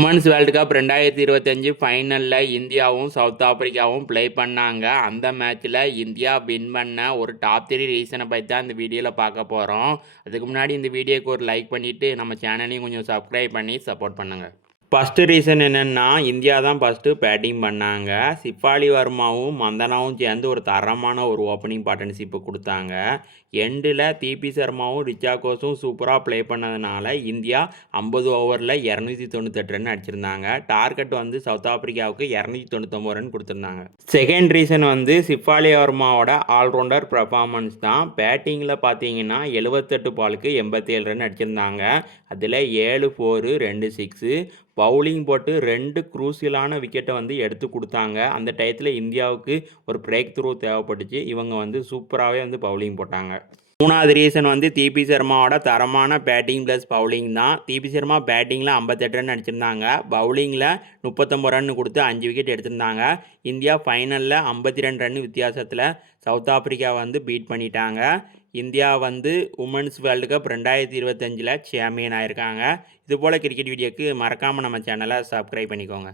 Women's world cup 2025 ஃபைனலில் இந்தியாவும் south ஆப்பிரிக்காவும் play பண்ணாங்க. அந்த மேட்ச்சில் இந்தியா வின் பண்ண ஒரு டாப் 3 ரீசனை பற்றி தான் இந்த வீடியோவில் பார்க்க போகிறோம். அதுக்கு முன்னாடி இந்த வீடியோக்கு ஒரு லைக் பண்ணிவிட்டு நம்ம சேனலையும் கொஞ்சம் சப்ஸ்கிரைப் பண்ணி சப்போர்ட் பண்ணுங்கள். ஃபஸ்ட்டு ரீசன் என்னென்னா, இந்தியா தான் ஃபஸ்ட்டு பேட்டிங் பண்ணாங்க. சிஃபாலி வர்மாவும் மந்தனாவும் சேர்ந்து ஒரு தரமான ஒரு ஓப்பனிங் பார்ட்னர்ஷிப்பை கொடுத்தாங்க. எண்டில் டிபி சர்மாவும் ரிச்சா கோஸும் சூப்பராக ப்ளே பண்ணதுனால இந்தியா 50 ஓவரில் 298 ரன் அடிச்சிருந்தாங்க. டார்கெட் வந்து சவுத் ஆப்பிரிக்காவுக்கு 299 ரன் கொடுத்துருந்தாங்க. செகண்ட் ரீசன் வந்து சிஃபாலி வர்மாவோட ஆல்ரவுண்டர் பெர்ஃபார்மன்ஸ் தான். பேட்டிங்கில் பார்த்தீங்கன்னா 78 பாலுக்கு 87 ரன் அடிச்சிருந்தாங்க. அதில் 7 4 2 6 பவுலிங் போட்டு 2 குரூசியலான விக்கெட்டை வந்து எடுத்து கொடுத்தாங்க. அந்த டயத்தில் இந்தியாவுக்கு ஒரு பிரேக் த்ரூ தேவைப்பட்டுச்சு. இவங்க வந்து சூப்பராகவே வந்து பவுலிங் போட்டாங்க. மூணாவது ரீசன் வந்து டிபி சர்மாவோட தரமான பேட்டிங் ப்ளஸ் பவுலிங் தான். டிபி சர்மா பேட்டிங்கில் 58 ரன் அடிச்சிருந்தாங்க. பவுலிங்கில் 39 ரன் கொடுத்து 5 விக்கெட் எடுத்திருந்தாங்க. இந்தியா ஃபைனலில் 52 ரன் வித்தியாசத்தில் சவுத் ஆப்பிரிக்கா வந்து பீட் பண்ணிட்டாங்க. இந்தியா வந்து உமன்ஸ் வேர்ல்டு கப் 2025 சாம்பியன் ஆயிருக்காங்க. இதுபோல் கிரிக்கெட் வீடியோக்கு மறக்காமல் நம்ம சேனலை சப்ஸ்கிரைப் பண்ணிக்கோங்க.